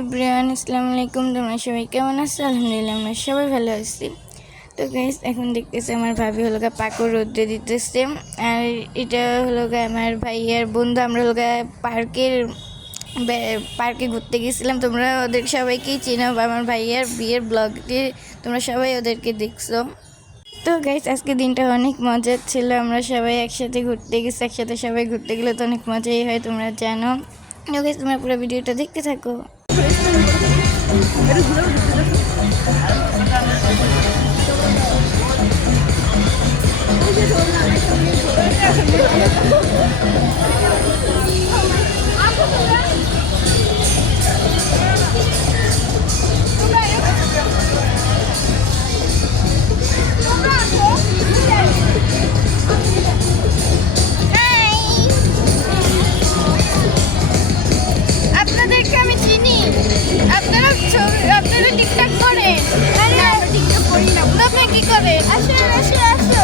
Everyone, আসসালামু আলাইকুম। তোমরা সবাই কেমন আছো? আলহামদুলিল্লাহ আমরা সবাই ভালো আছি। তো গাইস, এখন দেখতেছি আমার ভাবি হলো পাকড় রোদ্রে দিতেছে। আর এটা হলো আমার ভাইয়ার বন্ধু। আমরা হলো পার্কে ঘুরতে গেছিলাম। তোমরা ওদের সবাইকেই চিনো, আমার ভাইয়ার বিয়ের ব্লগটি তোমরা সবাই ওদেরকে দেখছো। তো গাইস, আজকে দিনটা অনেক মজার ছিল। আমরা সবাই একসাথে ঘুরতে গেছি। একসাথে সবাই ঘুরতে গেলে তো অনেক মজাই হয়, তোমরা জানো। তো গাইস, তোমরা পুরো ভিডিওটা দেখতে থাকো। আপনাদেরকে আমি চিনি। আপনারা টিকটক করেন? টিকটক করি না। আপনি কি করেন? আসো আসো আসো।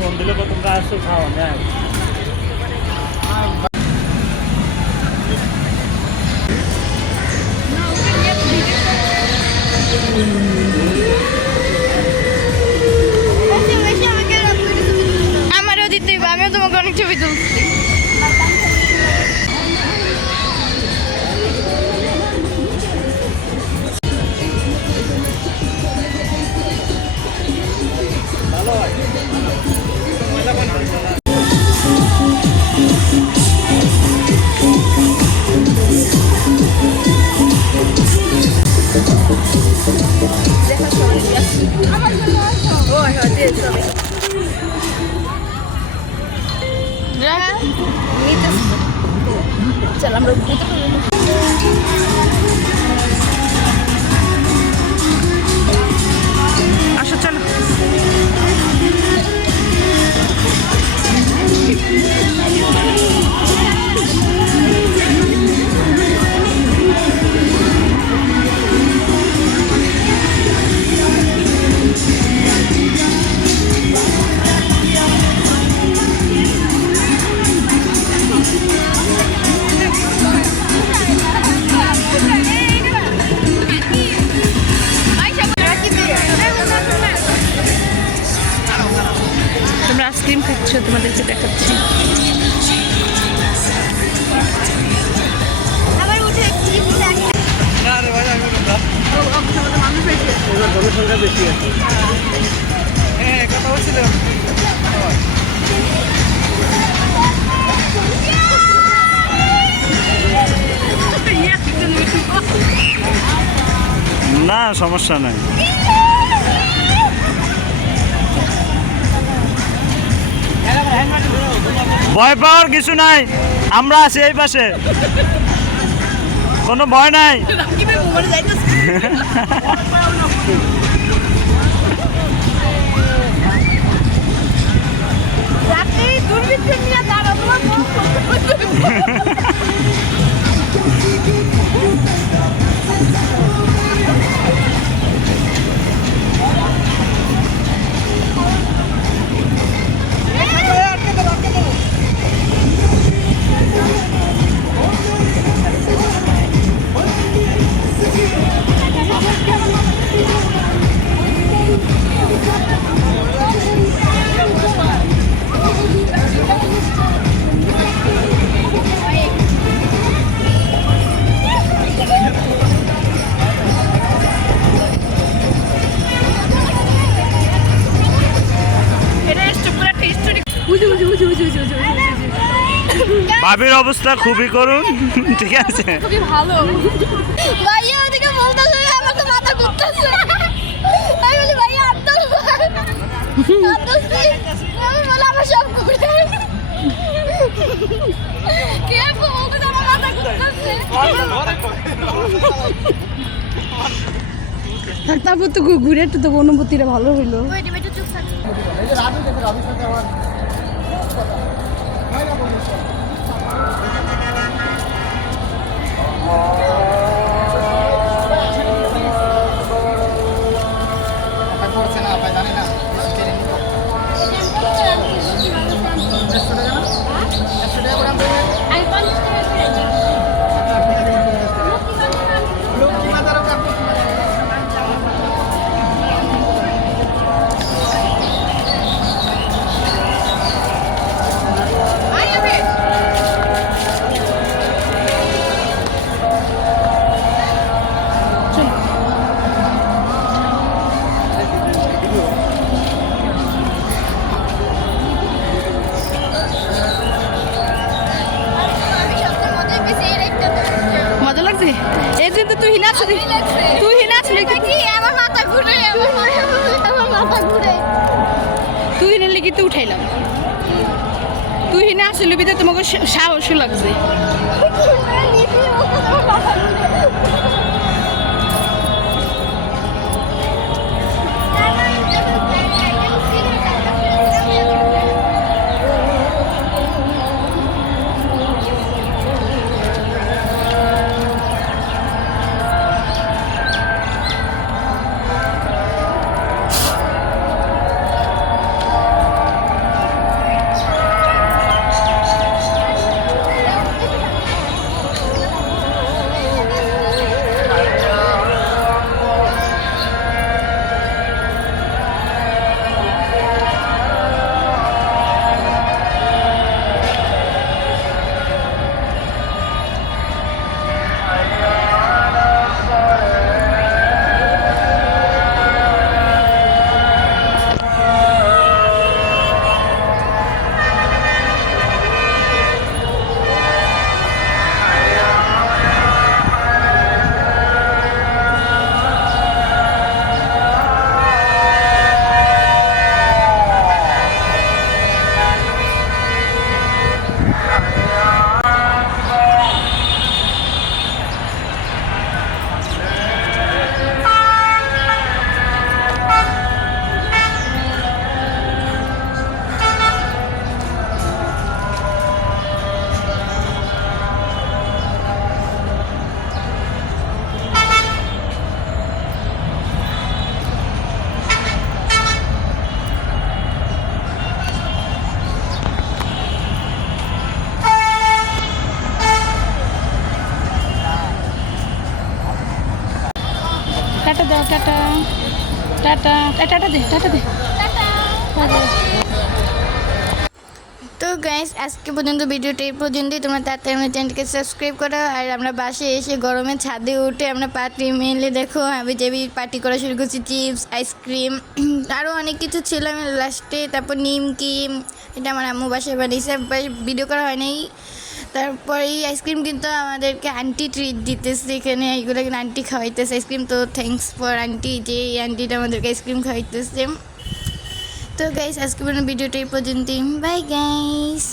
ফোন দিলে তোমরা আসছো খাওয়া না। আমারও দিতে হবে, আমিও তোমাকে অনেক ছবি তুলছি। চল আমরা আসো, চলো। তোমরা আইসক্রিম খাচ্ছ, তোমাদেরকে দেখাচ্ছি। না, সমস্যা নাই। ভয় পাওয়ার কিছু নাই, আমরা আছি এই পাশে, কোনো ভয় নাই। ভাবির অবস্থা খুবই করুন, ঠিক আছে? খুবই ভালো। ভাইয়া ওদিকে বলতেছে আমার তো মাথা ঘুরতেছে। আমি বলি ভাইয়া আব্দুল আমি বলে আমার সব ঘুরে। কে বলতে আমার মাথা ঘুরতেছে? তারপর তো ঘুরে একটু তো অনুভূতিটা ভালো হইলো। ওই যে একটু চুপ থাক। মজা লাগছে? এই দিন তো তুই নাচলি, তুই নাচলি কি আমার মাথা ঘুরে, আমার মাথা ঘুরে। তুই নিলে কি তুই উঠাইলাম, তুই না আসলে বিদে তোমাকে সাহসও লাগছে। টাটা দাও, টাটা টাটা টাটা দে, টাটা দে। তো গাইস আজকে পর্যন্ত ভিডিওটা এই পর্যন্তই। তোমরা তাড়াতাড়ি আমার চ্যানেলকে সাবস্ক্রাইব করো। আর আমরা বাসায় এসে গরমে ছাদে উঠে আমরা পার্টি মেলে দেখো আমি যে পার্টি করা শুরু করছি, চিপস আইসক্রিম আরও অনেক কিছু ছিল। আমি লাস্টে তারপর নিমকি, এটা আমার আম্মু বাসায় বানিয়েছে, ভিডিও করা হয় নাই। তারপরে এই আইসক্রিম কিন্তু আমাদেরকে আন্টি ট্রিট দিতেছে এখানে, এইগুলো কিন্তু আন্টি খাওয়াইতেছে আইসক্রিম। তো থ্যাঙ্কস ফর আন্টি, যে এই আন্টিটা আমাদেরকে আইসক্রিম খাওয়াইতেছে। তো গাইস আজকে ভিডিওটা এই পর্যন্তই। Bye guys.